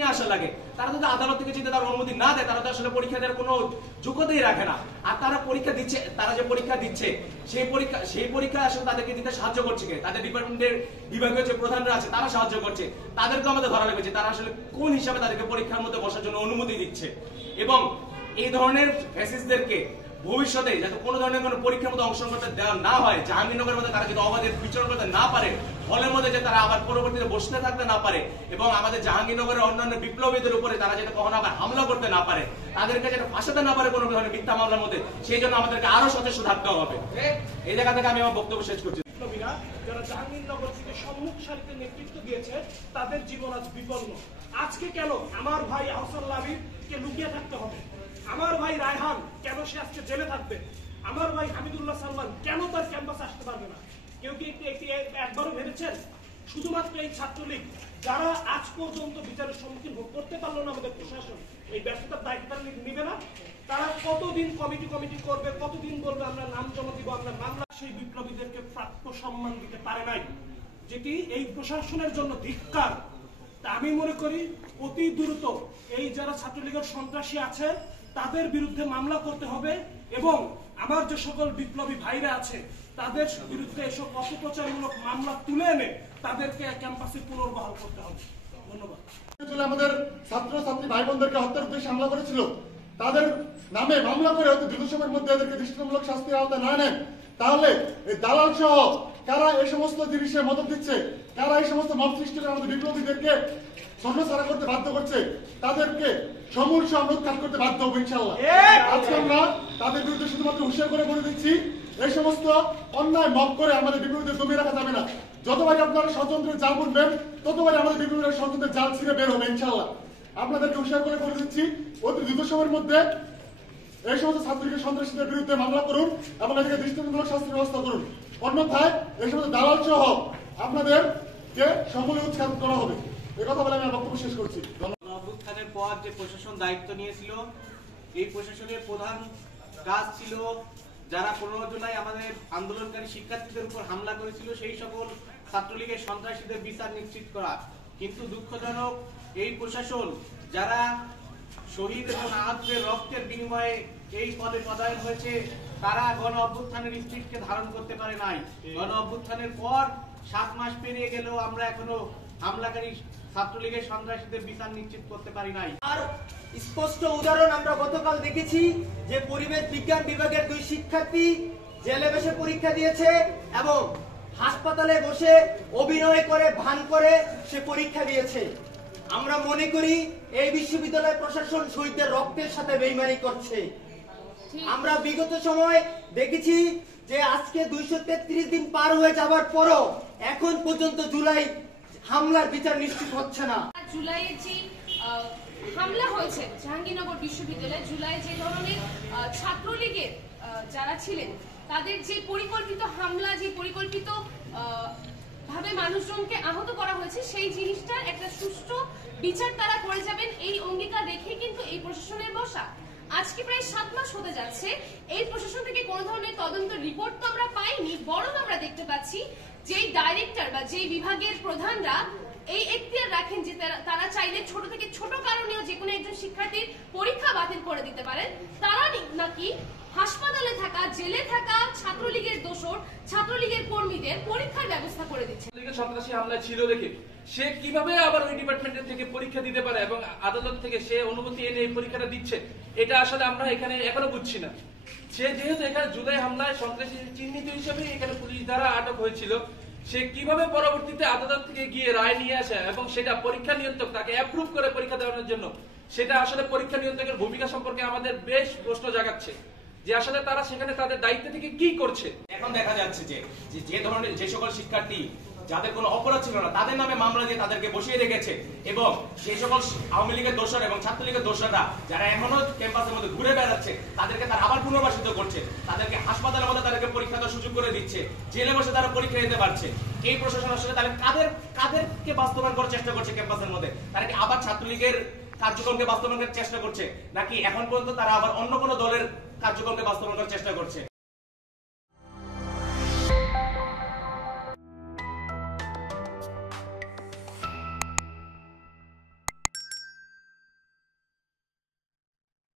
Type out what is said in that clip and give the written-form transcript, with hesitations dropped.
নিয়ে আসা লাগে। তারা যদি আদালত থেকে যদি তার অনুমতি না দেয়, তারা তো আসলে পরীক্ষা দেওয়ার কোনো যোগ্যতাই রাখে না। আর তারা পরীক্ষা দিচ্ছে, তারা যে পরীক্ষা দিচ্ছে সেই পরীক্ষা আসলে তাদেরকে দিতে সাহায্য করছে কে? তাদের ডিপার্টমেন্টের বিভাগীয় যে প্রধানরা আছে তারা সাহায্য করছে। তাদেরকে আমাদের ধরা লাগবে যে তারা আসলে কোন হিসাবে তাদেরকে পরীক্ষার মধ্যে বসার জন্য অনুমতি দিচ্ছে। এবং এই ধরনের ফ্যাসিস্টদেরকে ভবিষ্যতে যাতে কোনো ধরনের কোনো পরীক্ষার মধ্যে অংশগ্রহণ করতে দেওয়া না হয়, জাহাঙ্গীরনগরের মধ্যে তারা যদি অবাধে বিচরণ করতে না পারে, হলের মধ্যে যে তারা আবার পরবর্তীতে বসতে থাকতে না পারে, এবং আমাদের জাহাঙ্গীরনগরের অন্যান্য বিপ্লবীদের উপরে তারা যাতে কখনো আবার হামলা করতে না পারে, তাদেরকে যাতে ফাঁসাতে না পারে কোনো ধরনের মিথ্যা মামলার মধ্যে, সেই জন্য আমাদেরকে আরো সচেষ্ট থাকতে হবে। এই জায়গা থেকে আমি আমার বক্তব্য শেষ করছি। বিপ্লবীরা যারা জাহাঙ্গীরনগর থেকে সম্মুখ সারিতে নেতৃত্ব দিয়েছে, তাদের জীবন আজ বিপন্ন। আজকে কেন আমার ভাই আহসান লাবিবকে লুকিয়ে থাকতে হবে? আমার ভাই রায়হান কেন সে আজকে জেলে থাকবে? আমার ভাই হামিদুল্লাহ সালমান কেন তার ক্যাম্পাসে আসতে পারবে না? কেউ কি একবারও ভেবেছেন? শুধুমাত্র এই ছাত্রলীগ যারা আজ পর্যন্ত বিচারের সম্মুখীন করতে পারলো না, আমাদের প্রশাসন এই ব্যর্থতার দায়িত্ব নিবে না? তারা কতদিন কমিটি করবে, কতদিন বলবে আমরা নাম জমা দিব, আমরা মামলা? সেই বিপ্লবীদেরকে প্রাপ্য সম্মান দিতে পারে নাই, যেটি এই প্রশাসনের জন্য ধিক্কার। তা আমি মনে করি অতি দ্রুত এই যারা ছাত্রলীগের সন্ত্রাসী আছে তাদের বিরুদ্ধে মামলা করতে হবে, এবং আমার যে সকল বিপ্লবী ভাইরা আছে তাদের বিরুদ্ধে এসব অপপ্রচারমূলক মামলা তুলে এনে তাদেরকে ক্যাম্পাসে পুনর্বহাল করতে হবে। ধন্যবাদ। আমাদের ছাত্র ছাত্রী ভাই বোনদেরকে হত্যার উদ্দেশ্যে হামলা করেছিল, তাদের নামে মামলা করে হয়তো দ্রুত সময়ের মধ্যে এদেরকে দৃষ্টান্তমূলক শাস্তির আওতায় না নেন, তাহলে এই দালাল সহ কারা এই সমস্ত জিনিসে মদত দিচ্ছে, কারা এই সমস্ত মত সৃষ্টি করে আমাদের বিপ্লবীদেরকে ছন্নছাড়া করতে বাধ্য করছে, তাদেরকে সমূল উৎখাত করতে বাধ্য হবো ইনশাল্লাহ। আজকে আমরা তাদের বিরুদ্ধে শুধুমাত্র হুঁশিয়ার করে বলে দিচ্ছি, এই সমস্ত অন্যায় মত করে আমাদের বিপ্লবীদের জমিয়ে রাখা যাবে না। যতবারই আপনারা ষড়যন্ত্রের জাল বুনবেন, ততবারই আমাদের বিপ্লবীরা ষড়যন্ত্রের জাল ছিঁড়ে বের হবে ইনশাল্লাহ। আপনাদেরকে হুঁশিয়ার করে বলে দিচ্ছি, অতি দ্রুত সময়ের মধ্যে এই সমস্ত ছাত্রলীগের সন্ত্রাসীদের বিরুদ্ধে মামলা করুন এবং এদেরকে দৃষ্টান্তমূলক শাস্তির ব্যবস্থা করুন। অন্যথায় এই সমস্ত দালাল সহ আপনাদেরকে সমূলে উৎখাত করা হবে। এই কথা বলে আমি বক্তব্য শেষ করছি। অভ্যুত্থানের পর যে প্রশাসন দায়িত্ব নিয়েছিল, এই প্রশাসনের প্রধান কাজ ছিল যারা 15 জুলাই আমাদের আন্দোলনকারী শিক্ষার্থীদের উপর হামলা করেছিল সেই সকল ছাত্রলীগের সন্ত্রাসীদের বিচার নিশ্চিত করা। কিন্তু দুঃখজনক, এই প্রশাসন যারা শহীদ এবং আহতদের রক্তের বিনিময়ে এই পদে পদায়ন হয়েছে, তারা গণ অভ্যুত্থানের স্পিরিটকে ধারণ করতে পারে নাই। গণ অভ্যুত্থানের পর 7 মাস পেরিয়ে গেলেও আমরা এখনো হামলাকারী ছাত্রলীগের সন্ত্রাসীদের বিচার নিশ্চিত করতে পারি নাই। আর স্পষ্ট উদাহরণ আমরা গতকাল দেখেছি যে পরিবেশ বিজ্ঞান বিভাগের 2 শিক্ষার্থী জেলে বসে পরীক্ষা দিয়েছে এবং হাসপাতালে বসে অভিনয় করে ভান করে সে পরীক্ষা দিয়েছে। আমরা মনে করি এই বিশ্ববিদ্যালয় প্রশাসন শহীদদের রক্তের সাথে বেইমানি করছে। আমরা বিগত সময় দেখেছি যে আজকে 233 দিন পার হয়ে যাবার পরও এখন পর্যন্ত জুলাই হামলার বিচার নিশ্চিত হচ্ছে না। জুলাইয়ের যে হামলা হয়েছে জাহাঙ্গীরনগর বিশ্ববিদ্যালয়ে, জুলাই যে ধরনের ছাত্রলীগের যারা ছিলেন তাদের যে পরিকল্পিত হামলা, যে পরিকল্পিত ভাবে মানুষজনকে আহত করা হয়েছে, সেই জিনিসটার একটা সুষ্ঠু বিচার তারা করে যাবেন এই অঙ্গীকার রেখে কিন্তু এই প্রশাসনের বসা। আজকে প্রায় 7 মাস হতে যাচ্ছে, এই প্রশাসন থেকে কোনো ধরনের তদন্ত রিপোর্ট তো আমরা পাইনি, বরং আমরা দেখতে পাচ্ছি যেই ডাইরেক্টর বা যেই বিভাগের প্রধানরা এই এখতিয়ার রাখেন যে তারা চাইলে ছোট থেকে ছোট কারণেও যে কোনো একজন শিক্ষার্থীর পরীক্ষা বাতিল করে দিতে পারেন, তারা নাকি হাসপাতালে থাকা, জেলে থাকা ছাত্রলীগের দোসর, ছাত্রলীগের কর্মীদের পরীক্ষার ব্যবস্থা করে দিচ্ছে। সন্ত্রাসী হামলা ছিল দেখে সে কিভাবে আবার ওই ডিপার্টমেন্টের থেকে পরীক্ষা দিতে পারে এবং আদালত থেকে সে অনুমতি এনে এই পরীক্ষাটা দিচ্ছে, এটা আসলে আমরা এখানে এখনো বুঝছি না। সে যেহেতু এখানে জুলাই হামলায় সন্ত্রাসী চিহ্নিত হিসেবে এখানে পুলিশ দ্বারা আটক হয়েছিল, সে কিভাবে পরবর্তীতে আদালত থেকে গিয়ে রায় নিয়ে আসে এবং সেটা পরীক্ষা নিয়ন্ত্রক তাকে অ্যাপ্রুভ করে পরীক্ষা দেওয়ানোর জন্য, সেটা আসলে পরীক্ষা নিয়ন্ত্রকের ভূমিকা সম্পর্কে আমাদের বেশ প্রশ্ন জাগাচ্ছে যে আসলে তারা সেখানে তাদের দায়িত্ব থেকে কি করছে। এখন দেখা যাচ্ছে যে ধরনের যে সকল শিক্ষার্থী যাদের কোনো অপরাধ ছিল না তাদের নামে মামলা দিয়ে তাদেরকে বসিয়ে রেখেছে, এবং সেই সকল আওয়ামী লীগের দোসর এবং ছাত্রলীগের দোসররা যারা এখনো ক্যাম্পাসের মধ্যে ঘুরে বেড়াচ্ছে তাদেরকে তারা আবার পুনর্বাসিত করছে, তাদেরকে হাসপাতালের মধ্যে তাদেরকে পরীক্ষা দেওয়ার সুযোগ করে দিচ্ছে, জেলে বসে তারা পরীক্ষা দিতে পারছে। এই প্রশাসন আসলে তাহলে কাদেরকে বাস্তবায়ন করার চেষ্টা করছে ক্যাম্পাসের মধ্যে? তারা কি আবার ছাত্রলীগের কার্যক্রমকে বাস্তবায়ন করার চেষ্টা করছে, নাকি এখন পর্যন্ত তারা আবার অন্য কোনো দলের কার্যক্রমকে বাস্তবায়ন করার চেষ্টা করছে?